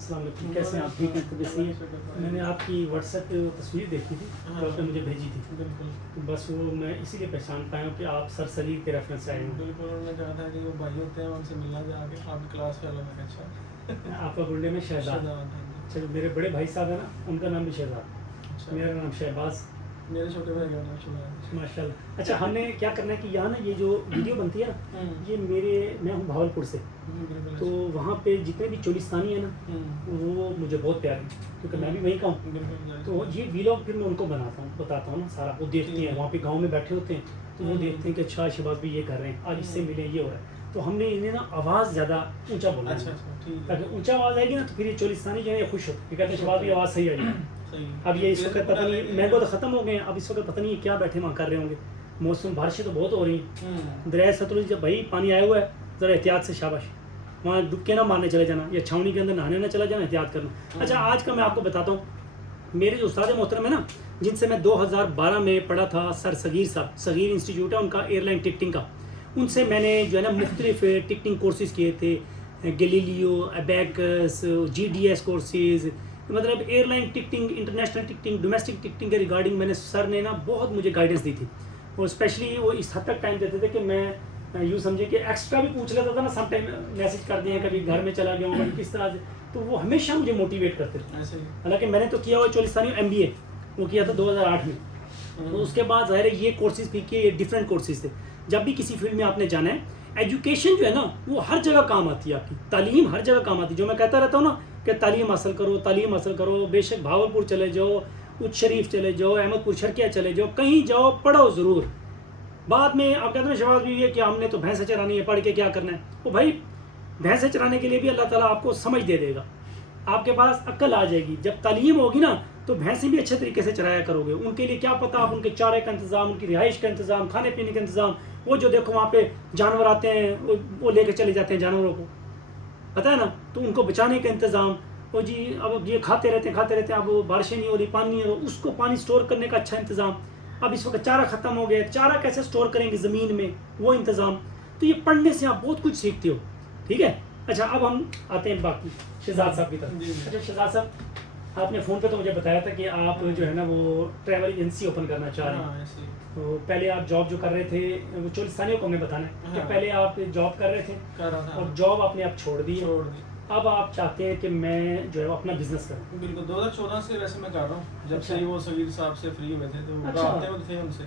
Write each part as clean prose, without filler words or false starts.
अस्सलाम वालेकुम, कैसे हैं आप? ठीक हैं? तबीयत सही है? मैंने आपकी व्हाट्सएप पे वो तस्वीर देखी थी हाँ, जो आपने मुझे भेजी थी, बिल्कुल तो बस वो मैं इसीलिए पहचान पाया हूँ कि आप सर सलील के रेफरेंस से आए हैं। बिल्कुल उन्होंने कहा था कि वो भाई होते हैं उनसे मिलना जाके आपकी क्लास फेलो में। अच्छा आपका गुंडे में शहजाद। शहजाद, हाँ जी। अच्छा, जो मेरे बड़े भाई साहब हैं ना, उनका नाम भी शहजाद, अच्छा मेरा नाम शहबाज। मेरे छोटे भाई का नाम शुभांशु। माशाल्लाह। अच्छा, हमने क्या करना है कि यहाँ ना ये जो वीडियो बनती है ना, ये मैं हूँ भावलपुर से, बिल्कुल तो वहाँ पे जितने भी चोलिस्तानी है ना, वो मुझे बहुत प्यारे हैं क्योंकि मैं भी वहीं का हूँ। बिल्कुल तो ये वीलॉग फिर मैं उनको बताता हूँ ना सारा, वो देखती हैं, वहाँ पे गांव में बैठे होते हैं, तो वो देखते हैं कि अच्छा शहबाज भी ये कर रहे हैं, आज इससे मिले, ये हो रहा है। तो हमने इन्हें ना आवाज़ ज़्यादा ऊंचा बोलना अच्छा है, अच्छा ठीक है। ताकि ऊंचा आवाज़ आएगी ना तो फिर ये चोलिस्तानी जो है ये खुश होते हैं, कहते हैं शहबाज भी आवाज़ सही आई है। सही अब ये इस वक्त पता नहीं, मैंगो तो ख़त्म हो गए हैं, अब इस वक्त पता नहीं ये क्या बैठे वहाँ कर रहे होंगे। मौसम बारिशें तो बहुत हो रही हैं, दरिया सतलुज जब भाई पानी आया हुआ है, ज़रा एहतियात से शाबाश, वहाँ डुबके ना मारने चले जाना या छावनी के अंदर नहाने ना चला जाना, एहतियात करना। अच्छा, आज का मैं आपको बताता हूँ, मेरे जो उस्ताद मोहतरम है ना, जिनसे मैं 2012 में पढ़ा था, सर सगीर साहब, सगीर इंस्टीट्यूट है उनका एयरलाइन टिकटिंग का, उनसे मैंने जो है ना मुख्तलिफ टिकटिंग कोर्सेज़ किए थे, गैलीलियो, अबैकस, GDS कोर्सेज़, मतलब airline ticketing, international ticketing, domestic ticketing के रिगार्डिंग मैंने, सर ने ना बहुत मुझे गाइडेंस दी थी, और स्पेशली वो इस हद तक टाइम देते थे कि मैं यूँ समझे कि एक्स्ट्रा भी पूछ लेता था ना, सम टाइम मैसेज कर दिए, कभी घर में चला गया हूँ, कभी किस तरह से, तो वो हमेशा मुझे मोटिवेट करते थे। ऐसे ही हालांकि मैंने तो किया हुआ चोलिस्तानी MBA, वो किया था 2008 में, तो उसके बाद ज़ाहिर है ये कोर्सेज़ भी किए, ये डिफरेंट कोर्सेज़ थे। जब भी किसी फील्ड में आपने जाना है, एजुकेशन जो है ना वो हर जगह काम आती है, आपकी तालीम हर जगह काम आती है। जो मैं कहता रहता हूँ ना कि तालीम हासिल करो, तालीम हासिल करो, बेशक भावलपुर चले जाओ, उच्च शरीफ चले जाओ, अहमदपुर शर्किया चले जाओ, कहीं जाओ, पढ़ो ज़रूर। बाद में आप कहते हैं शहबाज भी ये कि हमने तो भैंसें चरानी है, पढ़ के क्या करना है, वो भाई भैंसें चराने के लिए भी अल्लाह ताला आपको समझ दे देगा, आपके पास अक्ल आ जाएगी। जब तालीम होगी ना तो भैंसें भी अच्छे तरीके से चराया करोगे, उनके लिए क्या पता, आप उनके चारे का इंतज़ाम, उनकी रिहाइश का इंतज़ाम, खाने पीने का इंतज़ाम, वो जो देखो वहाँ पे जानवर आते हैं, वो लेके चले जाते हैं जानवरों को, पता है ना, तो उनको बचाने का इंतज़ाम, वो जी अब ये खाते रहते हैं, अब वो बारिशें नहीं हो रही, पानी नहीं हो रहा, उसको पानी स्टोर करने का अच्छा इंतज़ाम। अब इस वक्त चारा ख़त्म हो गया, चारा कैसे स्टोर करेंगे ज़मीन में, वो इंतज़ाम। तो ये पढ़ने से आप बहुत कुछ सीखते हो, ठीक है। अच्छा, अब हम आते हैं बाकी शहजाद साहब की तरफ। अच्छा शहजाद साहब, आपने फ़ोन पे तो मुझे बताया था कि आप जो है ना वो ट्रैवल एजेंसी ओपन करना चाह रहे हैं। ऐसे ही तो पहले आप जॉब जो कर रहे थे, वो चोलिस्तानियों को हमें बताना है कि पहले आप जॉब कर रहे थे कर रहा था और जॉब आपने आप छोड़ दी, छोड़ दी। अब आप चाहते हैं कि मैं जो है वो अपना बिजनेस करूँ। बिल्कुल 2014 से वैसे मैं कर रहा हूँ, जब अच्छा। से वो सगीर साहब से फ्री हुए थे तो अच्छा। राब्ते में थे उनसे,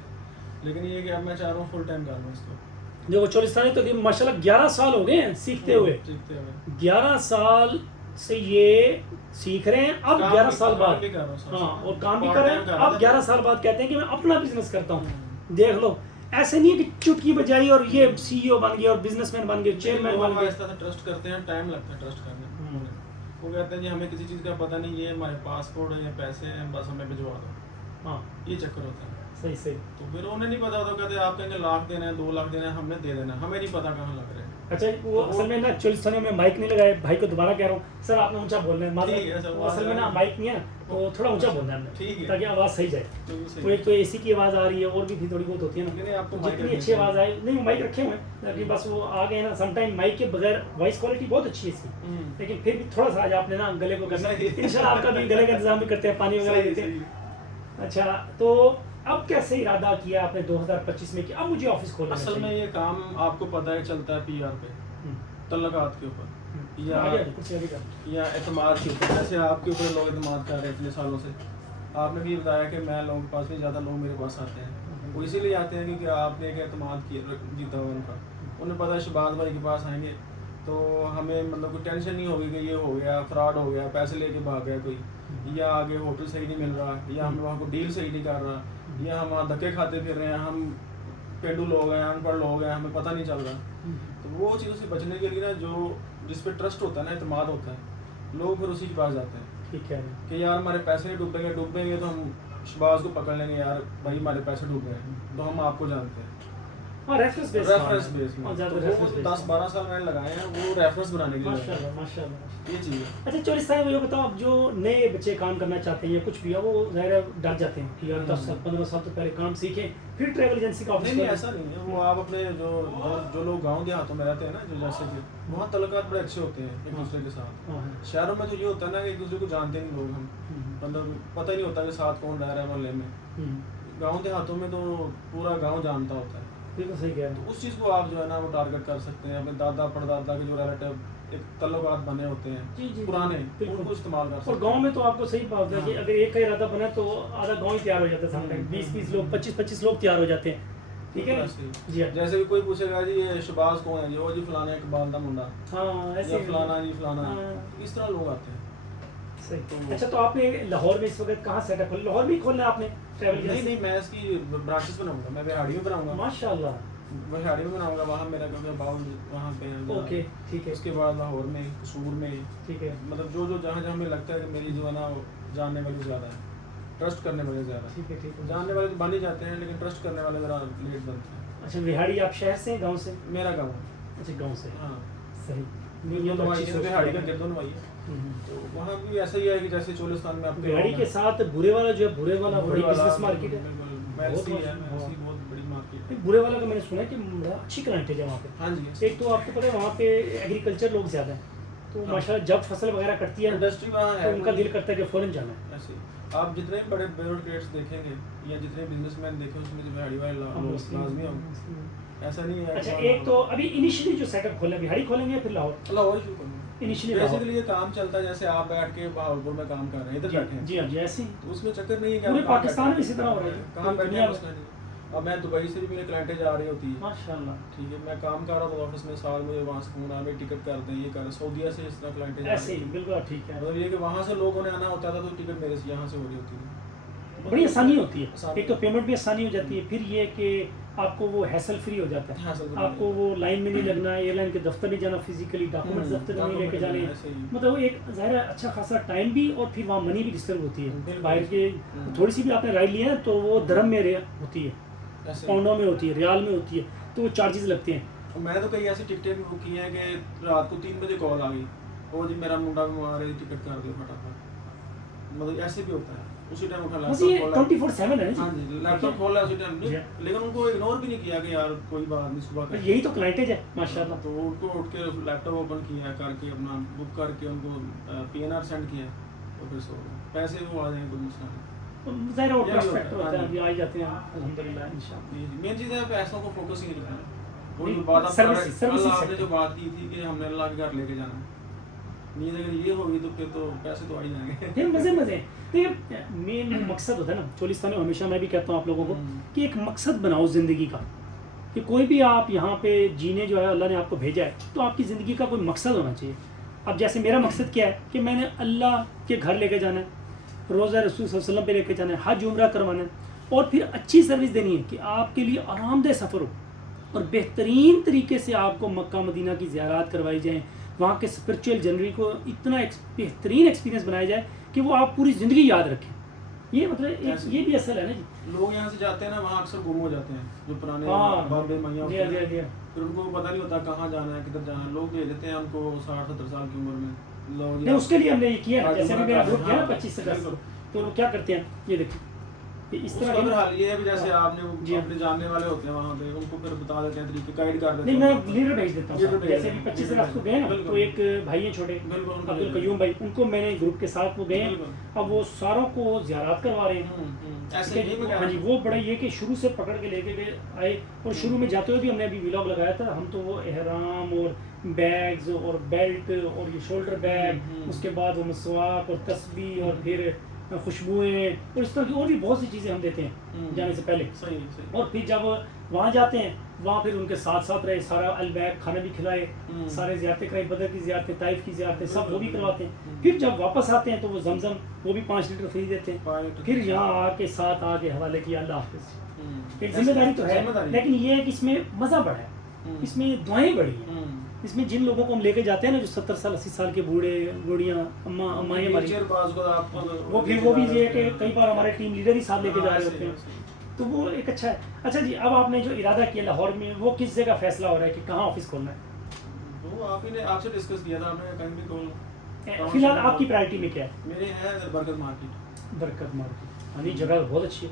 लेकिन ये कि अब मैं चाह रहा हूँ फुल टाइम कर लूँ इसको। जो वो चोलिस्तानी तो माशाल्लाह 11 साल हो गए हैं सीखते हुए, सीखते हुए 11 साल से ये सीख रहे हैं, अब 11 साल बाद, भी कर रहा हूँ साथ हाँ, साथ। और काम भी Part कर रहे time हैं, रहा अब था। 11 साल बाद कहते हैं कि मैं अपना बिजनेस करता हूँ। देख लो, ऐसे नहीं है कि चुटकी बजाई और ये CEO बन गया और बिजनेसमैन बन गया, चेयरमैन बन गया। ऐसा ट्रस्ट करते हैं, टाइम लगता है ट्रस्ट करने में। वो कहते हैं जी हमें किसी चीज़ का पता नहीं, ये हमारे पासपोर्ट है या पैसे हैं, बस हमें भिजवा दो, हाँ, ये चक्कर होता है। सही सही। तो फिर उन्हें नहीं पता होता, कहते हैं आप कहेंगे लाख देना है, 2 लाख देना है, हमने दे देना, हमें नहीं पता कहाँ लग रहे हैं। अच्छा, वो असल में ना चोलिस्तानी में माइक नहीं लगाए, भाई को दोबारा कह रहा हूँ सर, आपने ऊंचा बोलना है, ठीक है, मतलब वो असल में ना माइक नहीं है ना, तो थोड़ा ऊंचा बोलना है ठीक है। ताकि आवाज़ सही जाए। तो एक तो AC की आवाज़ आ रही है, और भी थी थोड़ी बहुत होती है नहीं, ना, आपको तो mic जितनी रखनी अच्छी आवाज़ आए, नहीं वो माइक रखे हुए हैं, लेकिन बस वो आ गए ना, समटाइम माइक के बगैर वॉइस क्वालिटी बहुत अच्छी है इसकी, लेकिन फिर भी थोड़ा सा आज आपने ना गले को करना है, इंशाल्लाह आपका भी गले का इंतजाम भी करते हैं, पानी वगैरह देते हैं। अच्छा, तो अब कैसे इरादा किया आपने 2025 में कि अब मुझे ऑफिस खोलना असल में ये काम आपको पता है चलता है PR पे, तल्लकात के ऊपर या एतमाद के ऊपर। जैसे आपके ऊपर लोग एतमाद कर रहे हैं इतने सालों से, आपने भी बताया कि मैं लोगों के पास भी ज़्यादा लोग मेरे पास आते हैं, वो इसीलिए आते हैं क्योंकि आपने एक एतमाद जीता हुआ उनका, उन्हें पता है शहबाज भाई के पास आएंगे तो हमें मतलब कोई टेंशन नहीं होगी कि ये हो गया, फ्रॉड हो गया, पैसे लेके भाग गया कोई, या आगे होटल सही नहीं मिल रहा, या हमें वहाँ को डील सही नहीं कर रहा, या हम वहाँ धक्के खाते फिर रहे हैं, हम पेंडू लोग हैं, अनपढ़ लोग हैं, हमें पता नहीं चल रहा। तो वो चीज़ों से बचने के लिए ना, जो जिस पे ट्रस्ट होता है ना, एतमाद होता है, लोग फिर उसी के पास जाते हैं। ठीक है कि यार हमारे पैसे डूबेंगे तो हम शहबाज को पकड़ लेंगे, यार भाई हमारे पैसे डूब गए तो हम आपको जानते हैं। हाँ रेफरेंस बेस में। और ज़्यादा तो रेफरेंस वो बेस 10-12 साल मैंने लगाए हैं वो रेफरेंस बनाने के लिए लगाए हैं। माशाल्लाह। ये चीज़ है। अच्छा चोलिस्तानी मुझे बताओ, अब जो नए बच्चे काम करना चाहते हैं या कुछ भी है, वो ज़ाहिर है डर जाते हैं कि यार 10 साल 15 साल तो पहले काम सीखें फिर ट्रैवल एजेंसी का ऑफिस नहीं ऐसा नहीं है। वो आप अपने जो लोग गाँव देहातों में रहते हैं ना, जो जैसे कि वहाँ तल्लुकात बड़े अच्छे होते हैं एक दूसरे के साथ। शहरों में तो ये होता है ना कि एक दूसरे को जानते नहीं लोग, हम मतलब पता ही नहीं होता कि साथ कौन रह रहा है मोहल्ले में। गाँव देहातों में तो पूरा गाँव जानता होता है। बिल्कुल सही कह रहे हैं। तो उस चीज़ को आप जो है ना वो टारगेट कर सकते हैं। अपने दादा परदादा के जो रिलेटिव एक तल्लुकात बने होते हैं पुराने, उनको इस्तेमाल कर सकते हैं। और गांव में तो आपको सही बात है कि अगर एक का इरादा बना तो आधा गांव ही तैयार हो जाता है। 20-20 लोग 25-25 लोग तैयार हो जाते हैं। ठीक है जी हाँ। जैसे कि कोई पूछेगा जी ये शहबाज कौन है जी, वो जी फलाना इकबाल दा मुंडा, हाँ ऐसे फलाना जी फलाना, इस तरह लोग आते हैं। सही। अच्छा तो आपने लाहौर में इस वक्त कहाँ सेटअप खोला? लाहौर में खोलना है आपने ट्रैवल? नहीं मैं इसकी ब्रांचेस बनाऊंगा। मैं बिहाड़ी में बनाऊंगा। माशाल्लाह। बिहाड़ी में बनाऊंगा, वहाँ मेरा क्योंकि बाउल वहाँ पे है। ओके ठीक है। उसके बाद लाहौर में, कसूर में, ठीक है। मतलब जो जहाँ जहाँ मुझे लगता है कि मेरी जो है ना जानने वाले ज़्यादा है, ट्रस्ट करने वाले ज़्यादा। ठीक है। जानने वाले तो बन ही जाते हैं लेकिन ट्रस्ट करने वाले ज़रा लेट बनते हैं। अच्छा बिहाड़ी आप शहर से गाँव से? मेरा गाँव। अच्छा गाँव से। हाँ सही। ये तो बिहाड़ी का गिरदोनवाई है। तो वहाँ भी ऐसा ही है कि जैसे चोलिस्तान में आपके बिहाड़ी के साथ बुरे वाला जो है, बुरे वाला बड़ी बिजनेस मार्केट है। बहुत बड़ी मार्केट है। बुरे वाला का मैंने सुना है कि बड़ा अच्छी क्लाइंटेज है वहाँ पे। हाँ जी। एक तो आपको पता है वहाँ पे एग्रीकल्चर लोग ज़्यादा हैं, तो माशाल्लाह जब फसल वगैरह कटती है इंडस्ट्री वहाँ है तो उनका दिल करता है कि फ़ौरन जाना है। ऐसे आप जितने भी बड़े ब्यूरोक्रेट्स देखेंगे या जितने बिजनेसमैन देखें उसमें जो बिहाड़ी वाले लोग लाजमी होंगे। ऐसा नहीं है। अच्छा एक तो अभी इनिशियली जो सेटअप खोला बिहाड़ी खोलेंगे या फिर लाहौर? लाहौर शुरू करेंगे। इनिशियली बेसिकली ये काम चलता है जैसे आप बैठ के बहावलपुर में काम कर रहे हैं, इधर बैठे हैं। जी हाँ जी ऐसे ही तो उसमें चक्कर नहीं है कि पूरे आप पाकिस्तान में इसी तरह हो रहा है। कहाँ बैठे हैं उसका नहीं। अब मैं दुबई से भी मेरे क्लाइंटेज आ रही होती है। माशाल्लाह। ठीक है, मैं काम कर रहा था ऑफिस में, साल मुझे वहाँ से फोन आया मेरी टिकट कर दें, ये कर सऊदीया से इस तरह क्लाइंटेज ऐसे ही बिल्कुल ठीक है। मतलब ये कि वहाँ से लोगों ने आना होता था तो टिकट मेरे से यहाँ से हो रही होती है। बड़ी आसानी होती है। एक तो पेमेंट भी आसानी हो जाती है, फिर ये कि आपको वो हैसल फ्री हो जाता है। आपको वो लाइन में नहीं लगना, एयरलाइन के दफ्तर नहीं जाना, फिजिकली डॉक्यूमेंट्स दफ्तर नहीं लेके जाने, मतलब वो एक ज़ाहिर अच्छा खासा टाइम भी और फिर वहाँ मनी भी डिस्टर्ब होती है। बाहर के थोड़ी सी भी आपने राइड लिया है तो वो दरम में होती है, पाउंडों में होती है, रियाल में होती है, तो वो चार्जेस लगते हैं। मैंने तो कई ऐसी टिकटें भी बुक की हैं कि रात को 3 बजे कॉल आ गई, वो जी मेरा मुंडा बीमार है टिकट कर दो फटाफट। मतलब ऐसे भी होता है। उसी टाइम उठा लैपटॉप 24/7 है। हाँ जी लैपटॉप खोला उसी टाइम, लेकिन उनको इग्नोर भी नहीं किया कि यार कोई बात नहीं सुबह का। यही तो क्लाइंटेज है माशाल्लाह। तो उनको उठ के लैपटॉप ओपन किया करके अपना बुक करके उनको PNR सेंड किया तो फिर सो पैसे वो आ जाएंगे, कोई मसला नहीं। ज़ाहिर है ट्रस्ट फैक्टर होता है, अभी आ जाते हैं अल्हम्दुलिल्लाह इंशाल्लाह। मेन चीज़ है पैसों को फोकस ही रखना है। वो जो बात आपने जो बात की थी कि हमने अल्लाह के घर लेके जाना है, नींद अगर ये होगी तो फिर तो पैसे तो आ ही जाएंगे। फिर मज़े देखिए मेन मकसद होता है ना चोलिस्तान में, हमेशा मैं भी कहता हूँ आप लोगों को कि एक मकसद बनाओ ज़िंदगी का, कि कोई भी आप यहाँ पे जीने जो है अल्लाह ने आपको भेजा है तो आपकी ज़िंदगी का कोई मकसद होना चाहिए। अब जैसे मेरा मकसद क्या है कि मैंने अल्लाह के घर लेके जाना है, रोज़ा रसूल सल्लल्लाहु अलैहि वसल्लम पे लेके जाना है, हज उम्रा करवाना है, और फिर अच्छी सर्विस देनी है कि आपके लिए आरामदेह सफ़र हो और बेहतरीन तरीके से आपको मक्का मदीना की ज़ियारत करवाई जाए, वहाँ के स्पिरिचुअल जर्नी को इतना बेहतरीन एक्सपीरियंस बनाया जाए कि वो आप पूरी ज़िंदगी याद रखें। ये मतलब ये भी असल है ना जी। लोग यहाँ से जाते हैं ना वहाँ अक्सर गुम हो जाते हैं, जो पुराने बाबे मैया होते हैं, फिर उनको पता नहीं होता कहाँ जाना है किधर जाना है। लोग भेज देते हैं उनको 60-70 साल की उम्र में लोग। नहीं उसके लिए हमने ये किया है, जैसे भी मेरा ग्रुप गया ना 25 से 10, तो क्या करते हैं ये देखिए इस तरह का हाल ये है भी जैसे आपने अपने जानने वाले होते हैं वहाँ पे, उनको फिर बता देते हैं तरीके, गाइड कर देते हैं। नहीं मैं लीडर भेज देता हूँ। जैसे भी 25 से 10 को गए ना, तो एक भाई हैं छोटे अब्दुल कयूम भाई, उनको मैंने ग्रुप के साथ वो गए, अब वो सारों को ज़ियारत करवा रहे हैं। हाँ जी वो बड़ा ये कि शुरू से पकड़ के लेके गए आए, और शुरू में जाते हुए भी हमने अभी व्लॉग लगाया था, हम तो वो एहराम और बैग्स और बेल्ट और ये शोल्डर बैग, उसके बाद वो मसवाक और तस्बीह और फिर खुशबुएं और इस तरह की और भी बहुत सी चीज़ें हम देते हैं जाने से पहले। सही। और फिर जब वहाँ जाते हैं वहाँ फिर उनके साथ साथ रहे, सारा अलबैग खाना भी खिलाए, सारे ज़ियारतें कराई, बदर की ज़ियारतें, ताइफ की ज़ियारतें, सब वो भी करवाते हैं। फिर जब वापस आते हैं तो वो जमजम वो भी 5 लीटर फ्री देते हैं। फिर यहाँ आके साथ आके हवाले किया अल्लाह हाफ़िज़। एक जिम्मेदारी तो है, लेकिन ये है कि इसमें मज़ा बड़ा है, इसमें दुआएं बड़ी हैं। इसमें जिन लोगों को हम लेके जाते हैं ना, जो 70 साल 80 साल के बूढ़े बूढ़ियाँ अम्माएँ हमारी, वो फिर वो भी ये कि कई बार हमारे टीम लीडर ही साथ लेके जा रहे होते हैं, तो वो एक अच्छा है। अच्छा जी, अब आपने जो इरादा किया लाहौर में, वो किस जगह फैसला हो रहा है कि कहाँ ऑफिस खोलना है? वो आप ही ने आपसे डिस्कस किया था, आपने कहीं भी खोल। फिलहाल आपकी प्रायोरिटी में क्या है? मेरे है बरकत मार्केट। बरकत मार्केट, हाँ नहीं जगह बहुत अच्छी है।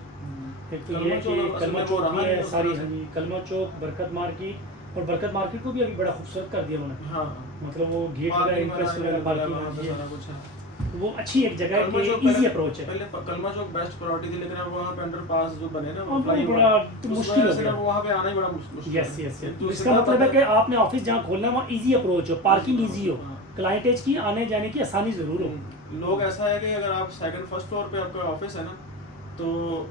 एक तो ये है कि कलमा चौक भी है सारी, हाँ जी कलमा चौक, बरकत मार्केट, और बरकत मार्केट को भी अभी बड़ा खूबसूरत कर दिया उन्होंने। हाँ मतलब वो गेट वगैरह, इंटरेस्ट वगैरह, पार्किंग, सारा कुछ है। वो अच्छी एक जगह है, इजी अप्रोच है। पहले कलमा चौक बेस्ट प्रायोरिटी थी, लेकिन अब वहाँ पे अंडरपास जो बने ना, वो बड़ा मुश्किल हो गया, वहाँ पे आना ही बड़ा मुश्किल। Yes yes yes. इसका मतलब है कि आपने ऑफिस जहाँ खोलना है वहाँ इजी अप्रोच हो, पार्किंग इजी हो, क्लाइंटेज की आने जाने की आसानी जरूर हो। लोग ऐसा है कि अगर आप सेकंड फर्स्ट फ्लोर पे आपका ऑफिस है ना, तो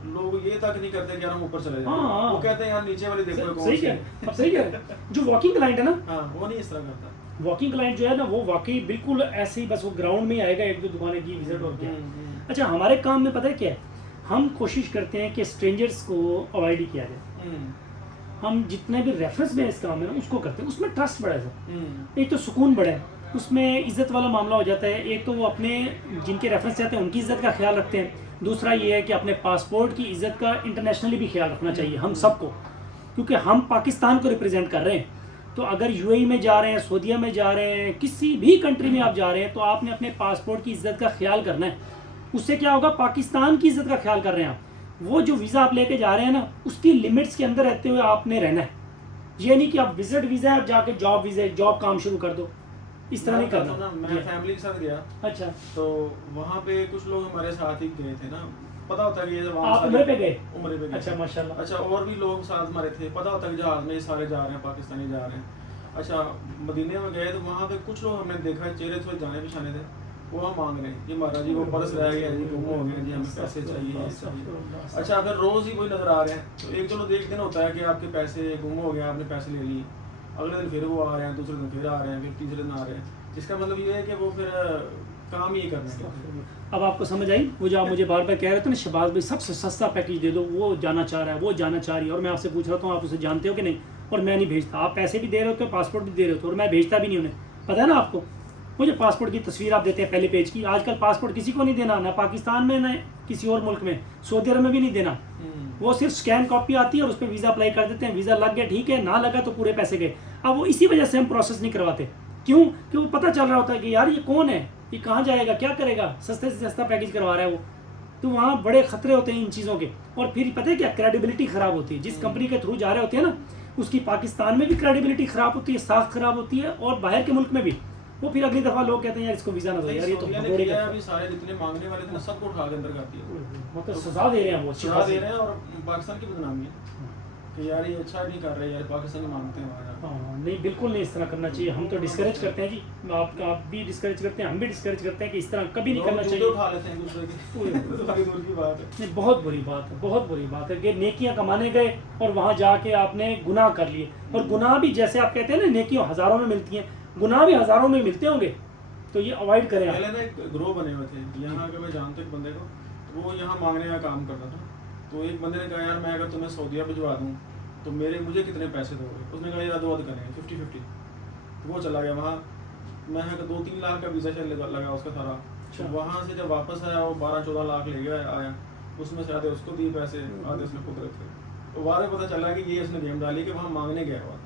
लोग ये तक नहीं करते कि यार हम ऊपर चले जाएं। हाँ, वो कहते हैं यार नीचे वाले देखो कौन सही है, अब सही है। जो वॉकिंग क्लाइंट है ना, हाँ वो नहीं इस तरह करता। वॉकिंग क्लाइंट जो है ना, वो वाकई बिल्कुल ऐसे ही बस वो ग्राउंड में ही आएगा, एक दो दुकानें की विजिट और क्या। अच्छा, हमारे काम में पता है क्या है, हम कोशिश करते हैं कि स्ट्रेंजर्स को अवॉइड ही किया जाए। हम जितने भी रेफरेंस में इस काम है ना उसको करते हैं, उसमें ट्रस्ट बढ़ा है, एक तो सुकून बढ़ा है, उसमें इज्जत वाला मामला हो जाता है। एक तो वो अपने जिनके रेफरेंस चाहते हैं उनकी इज्जत का ख्याल रखते हैं, दूसरा ये है कि अपने पासपोर्ट की इज्जत का इंटरनेशनली भी ख्याल रखना चाहिए हम सबको, क्योंकि हम पाकिस्तान को रिप्रेजेंट कर रहे हैं। तो अगर यूएई में जा रहे हैं, सऊदीया में जा रहे हैं, किसी भी कंट्री में आप जा रहे हैं, तो आपने अपने पासपोर्ट की इज्जत का ख्याल करना है। उससे क्या होगा, पाकिस्तान की इज्जत का ख्याल कर रहे हैं आप। वो जो वीज़ा आप लेके जा रहे हैं ना, उसकी लिमिट्स के अंदर रहते हुए आपने रहना है। ये नहीं कि आप विजिट वीज़ा है जाके जॉब वीज़ा जॉब काम शुरू कर दो, इस तरह नहीं करना ना। मैं फैमिली के साथ गया, अच्छा, तो वहाँ पे कुछ लोग हमारे साथ ही गए थे ना, पता होता है कि ये जब आप उम्र पे गए? उम्र पे गए। अच्छा माशाल्लाह। अच्छा, और भी लोग साथ हमारे थे, पता होता है कि जहाज में ये सारे जा रहे हैं, पाकिस्तानी जा रहे हैं। अच्छा, मदीने में गए तो वहाँ पे कुछ लोग हमने देखा चेहरे थोड़े जाने पछाने थे, वो हम मांग रहे हैं कि महाराज जी वो पर्स रह गया जी, गुम हो गया जी, हमें पैसे चाहिए। अच्छा, अगर रोज़ ही कोई नज़र आ रहे हैं तो एक चलो एक दिन होता है कि आपके पैसे गुम हो गए, आपने पैसे ले लिए, अगले दिन फिर वो आ रहे हैं, दूसरे दिन फिर आ रहे हैं, फिर तीसरे दिन आ रहे हैं। इसका मतलब ये है कि वो फिर काम ही करने के। अब आपको समझ आई वो जो आप मुझे बार बार कह रहे थे ना, शहबाज भाई सबसे सस्ता पैकेज दे दो, वो जाना चाह रहा है, वो जाना चाह रही है, और मैं आपसे पूछ रहा हूँ आप उसे जानते हो कि नहीं, और मैं नहीं भेजता। आप पैसे भी दे रहे होते हो, पासपोर्ट भी दे रहे होते हो, और मैं भेजता भी नहीं उन्हें, पता है ना आपको। मुझे पासपोर्ट की तस्वीर आप देते हैं पहले पेज की, आजकल पासपोर्ट किसी को नहीं देना, ना पाकिस्तान में ना किसी और मुल्क में, सऊदी अरब में भी नहीं देना। वो सिर्फ स्कैन कॉपी आती है और उस पर वीज़ा अप्लाई कर देते हैं, वीज़ा लग गया ठीक है, ना लगा तो पूरे पैसे गए। अब वो इसी वजह से हम प्रोसेस नहीं करवाते, क्यों कि वो पता चल रहा होता है कि यार ये कौन है, ये कहाँ जाएगा, क्या करेगा, सस्ते से सस्ता पैकेज करवा रहा है वो। तो वहाँ बड़े खतरे होते हैं इन चीज़ों के, और फिर पता है क्या, क्रेडिबिलिटी ख़राब होती है। जिस कंपनी के थ्रू जा रहे होते हैं ना, उसकी पाकिस्तान में भी क्रेडिबिलिटी ख़राब होती है, साख ख़राब होती है, और बाहर के मुल्क में भी। वो फिर अगली दफ़ा लोग कहते हैं यार इसको वीज़ा ना दो यार, ये तो भगोड़े का। अभी सारे जितने मांगने वाले थे ना, सबको उठा के अंदर कर दिया, मतलब सजा दे रहे हैं वो, सजा दे रहे हैं। और पाकिस्तान की बदनामी है कि यार ये अच्छा नहीं कर रहे यार, पाकिस्तानी मांगते हैं। हाँ नहीं, बिल्कुल नहीं इस तरह करना चाहिए। हम तो डिस्करेज करते हैं जी, आप भी डिस्करेज करते हैं, हम भी डिस्करेज करते हैं कि इस तरह कभी नहीं करना चाहिए। उठा लेते हैं दूसरे की, दूर की बात है। नहीं, बहुत बुरी बात है, बहुत बुरी बात है कि नेकियां कमाने गए और वहाँ जाके आपने गुनाह कर लिए। और गुनाह भी जैसे आप कहते हैं ना, नेकियां हज़ारों में मिलती हैं, गुनाह भी हज़ारों में मिलते होंगे, तो ये अवॉइड करें। पहले ना एक ग्रोह बने हुए थे यहाँ के, मैं जानता एक बंदे को, तो वो यहाँ मांगने का काम करता था। तो एक बंदे ने कहा यार मैं अगर तुम्हें सऊदीया भिजवा दूँ तो मुझे कितने पैसे दोगे? उसने कहा यार दो करेंगे 50-50। तो वो चला गया वहाँ, मैं 2-3 लाख का वीज़ा लगा उसका सारा। तो वहाँ से जब वापस आया वो 12-14 लाख ले गया आया, उसमें से आधे उसको दिए पैसे, आधे उसने खुद रखे। तो बाद में पता चला कि ये उसने गेम डाली कि वहाँ मांगने गया हुआ,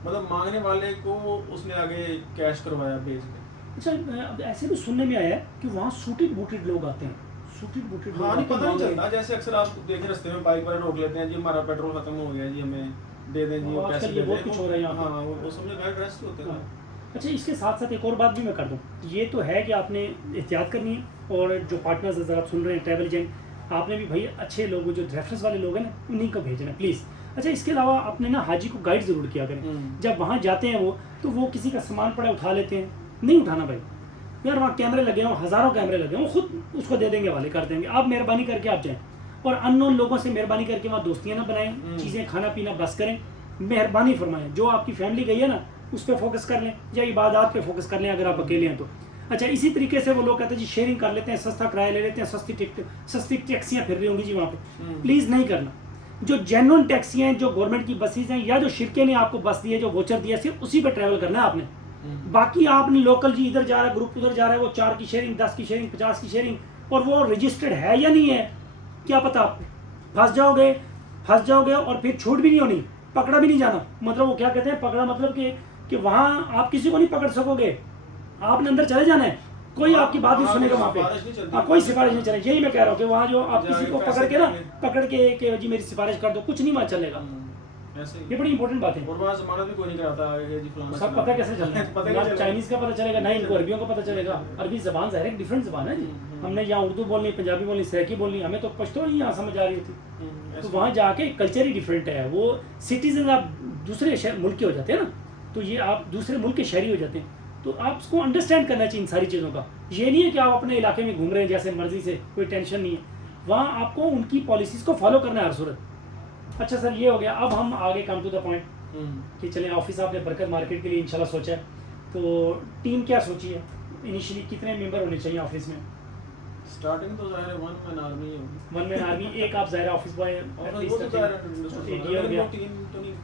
मतलब मांगने वाले को उसने आगे कैश करवाया बेच के। अच्छा, ऐसे भी सुनने में आया है कि वहाँ सूटेड बूटेड लोग आते हैं, सूटेड बूटेड लोग। हाँ, नहीं पता नहीं चलता, जैसे अक्सर आप देखे रास्ते में बाइक वाले रोक लेते हैं जी, हमारा पेट्रोल खत्म हो गया जी, हमें दे दें जी, पैसे ये बहुत कुछ हो रहा है यहाँ। हाँ, वो समझे वेल ड्रेस्ड होते हैं। अच्छा, इसके साथ साथ एक और बात भी मैं कर दूँ, ये तो है कि आपने एहतियात करनी है, और जो पार्टनर्स अगर आप सुन रहे हैं ट्रैवल एजेंट, आपने भी भाई अच्छे लोग जो रेफरेंस वाले लोग हैं ना, उन्हीं को भेजना प्लीज़। अच्छा, इसके अलावा आपने ना हाजी को गाइड ज़रूर किया करें। जब वहाँ जाते हैं वो, तो वो किसी का सामान पड़ा उठा लेते हैं, नहीं उठाना भाई यार, वहाँ कैमरे लगे हों, हज़ारों कैमरे लगे हों, वो खुद उसको दे देंगे, वाले कर देंगे। आप मेहरबानी करके आप जाएँ, और अननोन लोगों से मेहरबानी करके वहाँ दोस्तियाँ ना बनाएं, चीज़ें खाना पीना बस करें, मेहरबानी फरमाएं। जो आपकी फैमिली गई है ना, उस पर फोकस कर लें, या इबादत पे फोकस कर लें अगर आप अकेले हैं तो। अच्छा, इसी तरीके से वो लोग कहते हैं जी शेयरिंग कर लेते हैं, सस्ता किराया ले लेते हैं, सस्ती टैक्सियाँ फिर रही होंगी जी वहाँ पे, प्लीज़ नहीं करना। जो जेन्युइन टैक्सियाँ हैं, जो गवर्नमेंट की बसेज हैं, या जो शिरके ने आपको बस दी है, जो वोचर दिया, सिर्फ उसी पर ट्रैवल करना है आपने। बाकी आपने लोकल जी इधर जा रहा है, ग्रुप उधर जा रहा है, वो 4 की शेयरिंग, 10 की शेयरिंग, 50 की शेयरिंग, और वो रजिस्टर्ड है या नहीं है क्या पता आपको। फंस जाओगे और फिर छूट भी नहीं होनी, पकड़ा भी नहीं जाना। मतलब वो क्या कहते हैं पकड़ा, मतलब कि वहाँ आप किसी को नहीं पकड़ सकोगे, आपने अंदर चले जाना है, कोई आपकी बात नहीं सुनेगा वहाँ पे। हाँ, कोई सिफारिश नहीं चलेगी। यही मैं कह रहा हूँ कि वहाँ जो आप किसी को पकड़ के कि जी मेरी सिफारिश कर दो, कुछ नहीं वहाँ चलेगा। ये बड़ी इंपॉर्टेंट बात है। और वहाँ ज़मानत भी कोई नहीं कराता है जी फलाना, सब पता कैसे चलना है, ना चाइनीज़ का पता चलेगा ना इनको अरबियों का पता चलेगा। अरबी ज़बान ज़ाहिर है डिफरेंट ज़बान है जी, हमने यहाँ उर्दू बोलनी, पंजाबी बोलनी, सराइकी बोलनी, हमें तो पश्तो ही यहाँ समझ आ रही होती। तो वहाँ जाके कल्चर ही डिफरेंट है, वो सिटीजन आप दूसरे मुल्क के हो जाते हैं ना, तो ये आप दूसरे मुल्क के शहरी हो जाते हैं, तो आप उसको अंडरस्टैंड करना चाहिए इन सारी चीज़ों का। ये नहीं है कि आप अपने इलाके में घूम रहे हैं जैसे मर्जी से, कोई टेंशन नहीं है, वहाँ आपको उनकी पॉलिसीज़ को फॉलो करना है हर सूरत। अच्छा सर, ये हो गया। अब हम आगे कम टू द पॉइंट कि चलें, ऑफिस आपने बरकत मार्केट के लिए इंशाल्लाह सोचा है, तो टीम क्या सोची है, इनिशियली कितने मेंबर होने चाहिए ऑफिस में? स्टार्टिंग तो ज़ाहिर है वन मैन आर्मी होगी, वन मैन आर्मी, एक आप ज़ाहिर ऑफिस बॉय, और वो तो ज़ाहिर है एक ये हो गया,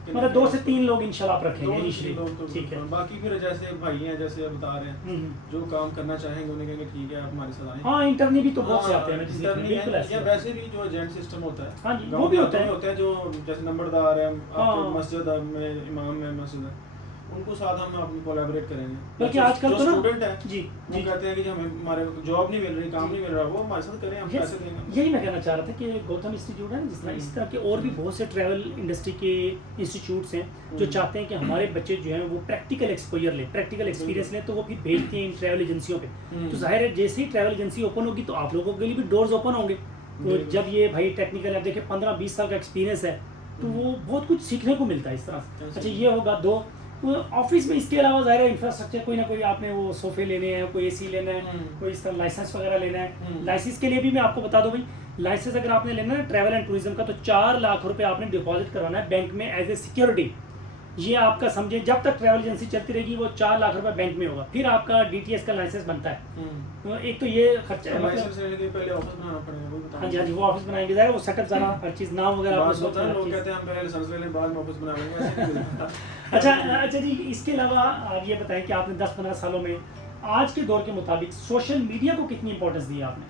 मतलब 2 से 3 लोग इंशाल्लाह आप रखेंगे इनिशियली, ठीक है। बाकी फिर जैसे भाई हैं, जैसे आप बता रहे हैं, जो काम करना चाहेंगे उन्हें कहेंगे ठीक है आप हमारे साथ आएं। हाँ, इंटरनी भी तो बहुत से आते हैं ना, बिल्कुल या वैसे भी जो एजेंट सिस्टम होता है, हाँ जी, वो भी होता है जो जैसे नंबरदार है आपके मस्जिद में, इमाम में मस्जिद है, उनको साथ हम अपनी कोलैबोरेट करेंगे। बल्कि आजकल तो ना स्टूडेंट है जी वो कहते हैं कि हमें हमारे जॉब नहीं मिल रही, काम नहीं मिल रहा, वो हमारे साथ करें, हम पैसे देंगे। यही मैं कहना चाह रहा था कि गौतम इंस्टीट्यूट है ना, जिस तरह इस तरह के और भी बहुत से ट्रैवल इंडस्ट्री के इंस्टीट्यूट्स हैं जो चाहते हैं कि हमारे बच्चे जो हैं वो प्रैक्टिकल एक्सपोजर लें, प्रैक्टिकल एक्सपीरियंस लें, तो वो फिर भेजते हैं इन ट्रैवल एजेंसियों पे। तो जाहिर है जैसे ही ट्रैवल एजेंसी ओपन होगी तो आप लोगों के लिए भी डोर्स ओपन होंगे। तो जब ये भाई टेक्निकल, अब देखिए 15-20 साल का एक्सपीरियंस है तो वो बहुत कुछ सीखने को मिलता है इस तरह से। अच्छा, ये होगा 2। ऑफिस में इसके अलावा ज़ाहिर है इंफ्रास्ट्रक्चर कोई ना कोई आपने वो सोफे लेने हैं, कोई एसी लेना है, कोई इस तरह लाइसेंस वगैरह लेना है। लाइसेंस के लिए भी मैं आपको बता दूं भाई, लाइसेंस अगर आपने लेना है ट्रैवल एंड टूरिज्म का तो 4 लाख रुपए आपने डिपॉजिट करवाना है बैंक में एज ए सिक्योरिटी। ये आपका समझे जब तक ट्रैवल एजेंसी चलती रहेगी वो 4 लाख रुपए बैंक में होगा, फिर आपका DTS का लाइसेंस बनता है। तो एक तो ये खर्चा है, लाइसेंस लेने के पहले ऑफिस बनाना पड़ेगा, वो बता। हाँ जी, हाँ जी, वो ऑफिस बनाएंगे, जाएगा वो सेटअप सारा हर चीज़, नाम वगैरह बात होता है, लोग कहते हैं हम पहले लाइसेंस ले लें बाद में ऑफिस बना लेंगे, ऐसे नहीं होता। अच्छा जी, इसके अलावा आप ये बताएं कि आपने 10-15 सालों में आज के दौर के मुताबिक सोशल मीडिया को कितनी इंपॉर्टेंस दी है आपने?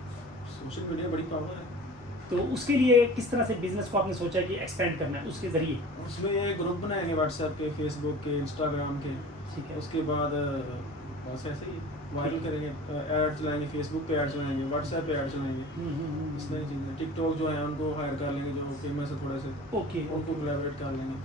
सोशल मीडिया बड़ी पावर है, तो उसके लिए किस तरह से बिजनेस को आपने सोचा है कि एक्सपेंड करना है उसके जरिए? उसमें ये ग्रुप बनाएंगे व्हाट्सएप के, फेसबुक के, इंस्टाग्राम के, ठीक है। उसके बाद बस ऐसे ही वायरल करेंगे, ऐड चलाएंगे, फेसबुक पे ऐड चलाएंगे, व्हाट्सएप पे ऐड चलाएंगे, इस तरह की चीज़ें। टिकटॉक जो है उनको हायर कर लेंगे, जो फेमस है थोड़े से, ओके, उनको कोलैबोरेट कर लेंगे।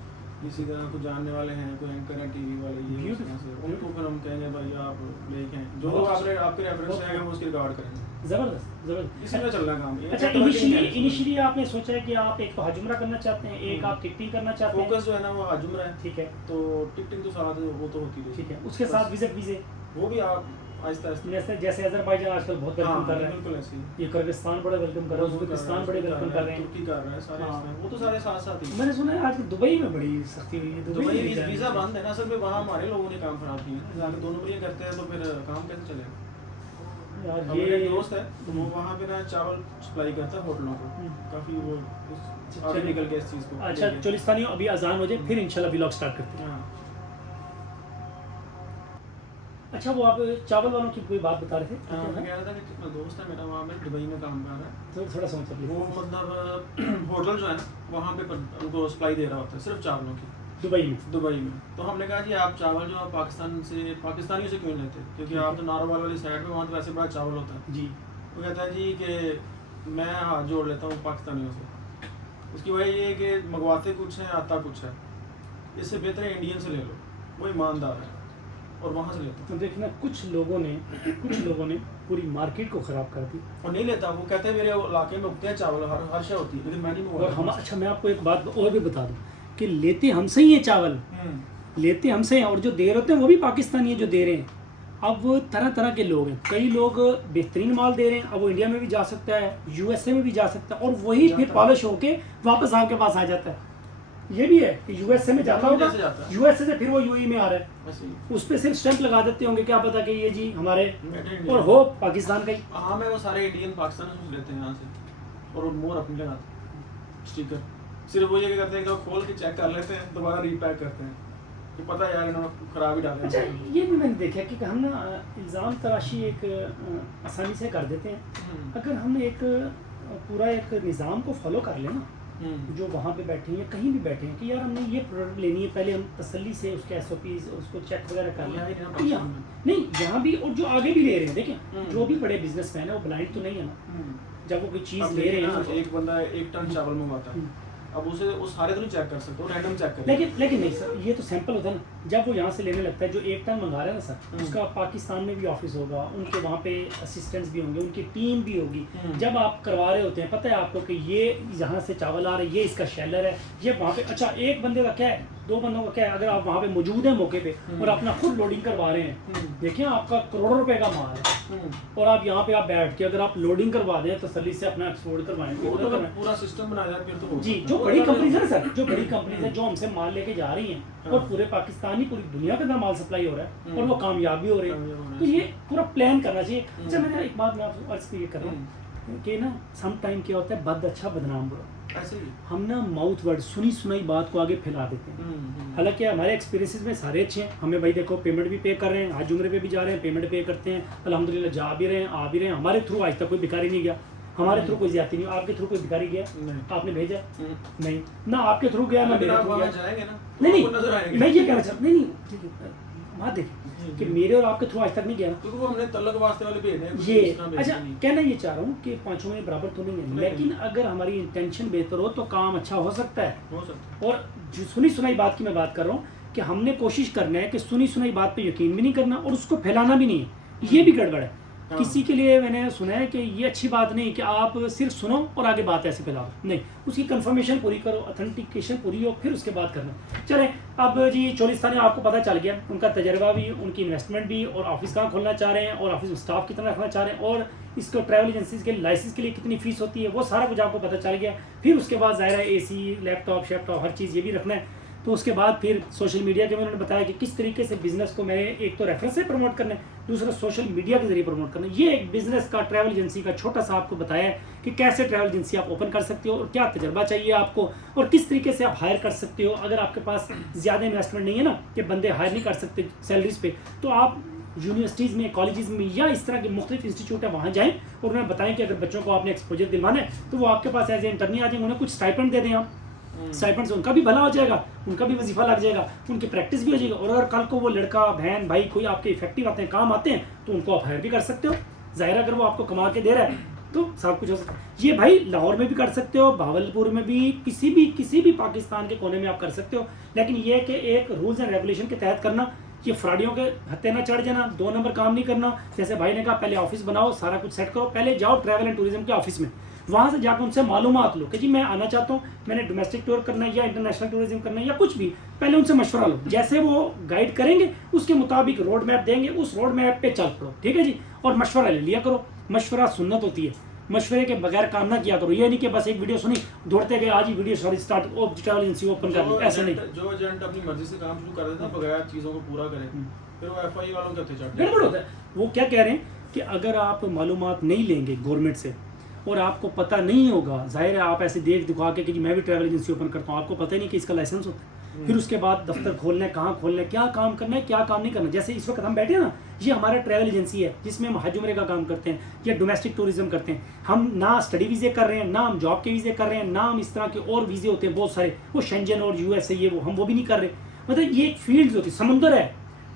इसी तरह कुछ जानने वाले हैं, कोई एंकर हैं टीवी वाले, ये उस तरह से उनको फिर हम कहेंगे भाई आप लेके हैं, जो लोग आपके रेफरेंस रहेंगे हम उसकी रिकॉर्ड करेंगे। जबरदस्त। इसी में चल रहा है काम। अच्छा, इनिशियली आपने सोचा है कि आप एक तो हज उम्रा करना चाहते हैं, एक आप टिकटिंग करना चाहते हैं? फोकस जो है ना वो हज उम्रा है, ठीक है। तो टिकटिंग तो साथ वो तो होती है, ठीक है। उसके साथ वीज़े वो भी आप आहिस्ता आहिस्ता, जैसे अज़रबैजान आजकल बहुत वेलकम कर रहा है, बिल्कुल ऐसे ही, ये किर्गिस्तान बड़ा वेलकम कर रहा है, उज़्बेकिस्तान बड़े वेलकम कर रहे हैं, तुर्की कर रहा है, सारे वो तो सारे साथ साथ ही। मैंने सुना है आज दुबई में बड़ी सख्ती हुई है, दुबई वीज़ा बंद है ना असल में, वहाँ हमारे लोगों ने काम खराब किया, जाकर 2 नंबरियाँ करते हैं तो फिर काम कैसे चलेगा। यार ये एक दोस्त है तो वो वहाँ पे ना चावल सप्लाई करता है होटलों को, काफ़ी वो आगे निकल के इस चीज़ को। अच्छा, चोलिस्तानियों अभी अजान हो जाए फिर इंशाल्लाह व्लॉग स्टार्ट करते हैं। अच्छा, वो आप चावल वालों की कोई बात बता रहे थे? मैं कह रहा था कि मेरा दोस्त है मेरा वहाँ पे दुबई में काम कर रहा है, तो थोड़ा समझ लीजिए। वो मतलब होटल जो है ना वहाँ पे उनको सप्लाई दे रहा होता है सिर्फ चावलों की, दुबई में। तो हमने कहा जी आप चावल जो आप पाकिस्तानियों से क्यों लेते, क्योंकि आप तो नारोवाल वाली साइड में, वहाँ तो वैसे बड़ा चावल होता है जी। वो कहता है जी कि मैं हाथ जोड़ लेता हूँ पाकिस्तानियों से, उसकी वजह ये है कि मंगवाते कुछ है आता कुछ है, इससे बेहतर है इंडियन से ले लो, वो ईमानदार है और वहाँ से लेता। तो देखना कुछ लोगों ने पूरी मार्केट को ख़राब कर दी और नहीं लेता, वो कहते हैं मेरे इलाके में उगते हैं चावल, हर शय होती है, लेकिन मैं नहीं और हम। अच्छा, मैं आपको एक बात और भी बता दूं कि लेते हमसे ही है चावल, लेते हमसे हैं, और जो दे रहे होते हैं वो भी पाकिस्तानी है जो दे रहे हैं। अब तरह तरह के लोग हैं, कई लोग बेहतरीन माल दे रहे हैं, अब वो इंडिया में भी जा सकता है, USA में भी जा सकता है, और वही फिर पॉलिश होके वापस आपके पास आ जाता है। ये भी है कि USA में जाता होगा, USA से फिर वो UAE में आ रहा है, उस पर सिर्फ स्टैंप लगा देते होंगे, क्या पता कि ये जी हमारे, और हो पाकिस्तान का ही। हाँ, मैं वो सारे इंडियन पाकिस्तान से लेते हैं यहाँ से, और मोर अपनी लगाते स्टिकर, सिर्फ वो ये करते हैं कि वो खोल के चेक कर लेते हैं, दोबारा रीपैक करते हैं, तो पता है यार इन्होंने खराब ही डाला। अच्छा, ये भी मैंने देखा कि हम ना इल्ज़ाम तराशी एक आसानी से कर देते हैं। अगर हम एक पूरा एक निज़ाम को फॉलो कर लें ना, जो वहाँ पे बैठे हैं या कहीं भी बैठे हैं कि यार हमने ये प्रोडक्ट लेनी है, पहले हम तसल्ली से उसके SOPs उसको चेक वगैरह कर लें। तो यहाँ नहीं, यहाँ भी और जो आगे भी ले रहे हैं, देखें जो भी बड़े बिजनेसमैन है वो ब्लाइंड तो नहीं है ना। जब वो कोई चीज़ ले रहे हैं, एक बंदा 1 टन चावल मंगवाता है, अब उसे वो सारे तो नहीं चेक कर सकते, वो रैंडम चेक करेगा। लेकिन नहीं सर, ये तो सैंपल होता है ना। जब वो यहाँ से लेने लगता है, जो 1 टन मंगा रहे हैं ना सर, उसका पाकिस्तान में भी ऑफिस होगा, उनके वहाँ पे असिस्टेंट्स भी होंगे, उनकी टीम भी होगी। जब आप करवा रहे होते हैं, पता है आपको कि ये यहाँ से चावल आ रहा है, ये इसका शेलर है, ये वहाँ पे, अच्छा एक बंदे का क्या है, 2 बंदों का क्या है, अगर आप वहाँ पे मौजूद हैं मौके पे और अपना खुद लोडिंग करवा रहे हैं, देखिए आपका करोड़ों रुपए का माल है, और आप यहाँ पे आप बैठ के अगर आप लोडिंग करवा दें तसल्ली से अपना एक्सपोर्ट करवाएंगे, तो पूरा सिस्टम बनाया जाए फिर तो जी। जो बड़ी कंपनीज है ना सर, जो बड़ी कंपनीज है जो हमसे माल लेके जा रही हैं और पूरे पाकिस्तान ही पूरी दुनिया के अंदर माल सप्लाई हो रहा है और वो कामयाब भी हो रहे हैं, तो ये पूरा प्लान करना चाहिए। अच्छा मैंने एक बात मैं आपको अर्ज ये कर रहा हूँ कि ना सम टाइम क्या होता है, बद अच्छा बदनाम बुरा, ऐसे ही हम ना माउथ वर्ड सुनी सुनाई बात को आगे फैला देते हैं। हालांकि हमारे एक्सपीरियंसेस में सारे अच्छे हैं, हमें भाई देखो पेमेंट भी पे कर रहे हैं, आज उम्र पे भी जा रहे हैं, पेमेंट पे करते हैं, अल्हम्दुलिल्लाह जा भी रहे हैं, आ भी रहे हैं, हमारे थ्रू आज तक कोई भिखारी नहीं गया, हमारे थ्रू कोई ज्यादा नहीं, आपके थ्रू कोई भिखारी गया, आपने भेजा नहीं ना, आपके थ्रू गया ना मेरे थ्रू गया, नहीं मैं ये कहना चाहता नहीं ठीक है, बात देखिए कि मेरे और आपके थ्रू आज तक नहीं गया, क्योंकि वो हमने तलक वास्ते वाले भेजे हैं ये। अच्छा कहना ये चाह रहा हूँ कि पांचों में बराबर तो नहीं है, लेकिन अगर हमारी इंटेंशन बेहतर हो तो काम अच्छा हो सकता है। और जो सुनी सुनाई बात की मैं बात कर रहा हूँ कि हमने कोशिश करना है कि सुनी सुनाई बात पे यकीन भी नहीं करना और उसको फैलाना भी नहीं है, ये भी गड़बड़ है। किसी के लिए मैंने सुना है कि ये अच्छी बात नहीं कि आप सिर्फ सुनो और आगे बात ऐसे फैलाओ, नहीं, उसकी कंफर्मेशन पूरी करो, ऑथेंटिकेशन पूरी हो, फिर उसके बाद करना। चले अब जी चोलिस्तानी आपको पता चल गया, उनका तजर्बा भी, उनकी इन्वेस्टमेंट भी, और ऑफिस कहाँ खोलना चाह रहे हैं और ऑफिस में स्टाफ कितना रखना चाह रहे हैं, और इसको ट्रैवल एजेंसीज के लाइसेंस के लिए कितनी फीस होती है, वो सारा कुछ आपको पता चल गया। फिर उसके बाद ज़ाहिर है AC लैपटॉप शैपटॉप हर चीज़ ये भी रखना है। तो उसके बाद फिर सोशल मीडिया के में उन्होंने बताया कि किस तरीके से बिजनेस को मैंने एक तो रेफरेंस से प्रमोट करना है, दूसरा सोशल मीडिया के जरिए प्रमोट करना है। ये एक बिजनेस का ट्रैवल एजेंसी का छोटा सा आपको बताया है कि कैसे ट्रैवल एजेंसी आप ओपन कर सकते हो और क्या तजर्बा चाहिए आपको और किस तरीके से आप हायर कर सकते हो। अगर आपके पास ज़्यादा इन्वेस्टमेंट नहीं है ना कि बंदे हायर नहीं कर सकते सैलरीज पे, तो आप यूनिवर्सिटीज़ में, कॉलेजेस में या इस तरह के मुख्तलिफ इंस्टीट्यूट है वहाँ जाएँ और उन्हें बताएं कि अगर बच्चों को आपने एक्सपोजर दिलवाना है तो वो आपके पास एज ए इंटर्नी आ जाएंगे, उन्हें कुछ स्टाइपेंड दे दें आप, स्टाइपेंड से उनका भी भला हो जाएगा, उनका भी वजीफा लग जाएगा, उनकी प्रैक्टिस भी हो जाएगी, और अगर कल को वो लड़का बहन भाई कोई आपके इफेक्टिव आते हैं, काम आते हैं, तो उनको आप हायर भी कर सकते हो। जाहिर अगर वो आपको कमा के दे रहा है तो सब कुछ हो सकता है। ये भाई लाहौर में भी कर सकते हो, भावलपुर में भी, किसी भी पाकिस्तान के कोने में आप कर सकते हो, लेकिन ये कि एक रूल्स एंड रेगुलेशन के तहत करना, ये फ्रॉडियों के हत्थे ना चढ़ जाना, 2 नंबर काम नहीं करना। जैसे भाई ने कहा पहले ऑफिस बनाओ, सारा कुछ सेट करो, पहले जाओ ट्रैवल एंड टूरिज्म के ऑफिस में, वहाँ से जाकर उनसे मालूमात लो कि जी मैं आना चाहता हूँ, मैंने डोमेस्टिक टूर करना है या इंटरनेशनल टूरिज्म करना है या कुछ भी, पहले उनसे मशवरा लो। जैसे वो गाइड करेंगे उसके मुताबिक रोड मैप देंगे, उस रोड मैप पे चल पड़ो, ठीक है जी। और मशवरा ले लिया करो, मशवरा सुन्नत होती है, मशवरे के बगैर काम ना किया करो। ये नहीं कि बस एक वीडियो सुनी दौड़ते गए, आज ही video start travel agency open कर ली, ऐसे नहीं। जो एजेंट अपनी मर्जी से काम शुरू कर देता है बगैर चीज़ों को पूरा करे, फिर वो FI वालों के हत्थे चढ़ जाते हैं। गड़बड़ होता है। वो क्या कह रहे हैं कि अगर आप मालूमात नहीं लेंगे गवर्नमेंट से और आपको पता नहीं होगा, जाहिर है आप ऐसे देख दिखा के कि मैं भी ट्रैवल एजेंसी ओपन करता हूँ, आपको पता ही नहीं कि इसका लाइसेंस होता है, फिर उसके बाद दफ्तर खोलना है, कहाँ खोलना है, क्या काम करना है, क्या काम नहीं करना। जैसे इस वक्त हम बैठे हैं ना, ये हमारा ट्रैवल एजेंसी है जिसमें हम हज उम्रे का काम करते हैं या डोमेस्टिक टूरिज्म करते हैं। हम ना स्टडी वीज़े कर रहे हैं, ना हम जॉब के वीज़े कर रहे हैं, ना हम इस तरह के और वीज़े होते हैं बहुत सारे, वो शेंजन और USA ये वो भी नहीं कर रहे। मतलब ये एक फील्ड होती है, समुंदर है,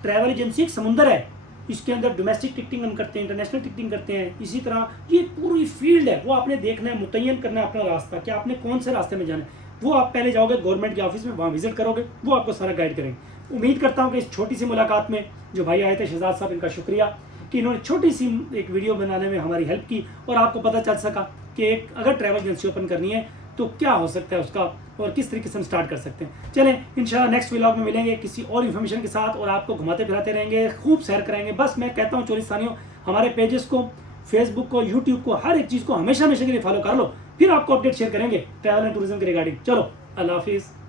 ट्रैवल एजेंसी एक समुंदर है, इसके अंदर डोमेस्टिक टिकटिंग हम करते हैं, इंटरनेशनल टिकटिंग करते हैं, इसी तरह ये पूरी फील्ड है। वो आपने देखना है, मुतय्यन करना है अपना रास्ता कि आपने कौन से रास्ते में जाना है। वो आप पहले जाओगे गवर्नमेंट के ऑफिस में, वहाँ विजिट करोगे, वो आपको सारा गाइड करेंगे। उम्मीद करता हूँ कि इस छोटी सी मुलाकात में जो भाई आए थे शहजाद साहब, इनका शुक्रिया कि इन्होंने छोटी सी एक वीडियो बनाने में हमारी हेल्प की और आपको पता चल सका कि एक अगर ट्रैवल एजेंसी ओपन करनी है तो क्या हो सकता है उसका और किस तरीके से हम स्टार्ट कर सकते हैं। चलें इंशाल्लाह नेक्स्ट व्लॉग में मिलेंगे किसी और इन्फॉर्मेशन के साथ और आपको घुमाते फिराते रहेंगे, खूब सैर कराएंगे। बस मैं कहता हूँ चोलिस्तानियों, हमारे पेजेस को, फेसबुक को, यूट्यूब को, हर एक चीज़ को हमेशा के लिए फॉलो कर लो, फिर आपको अपडेट शेयर करेंगे ट्रैवल एंड टूरिज्म के रिगार्डिंग। चलो अल्लाह हाफिज़।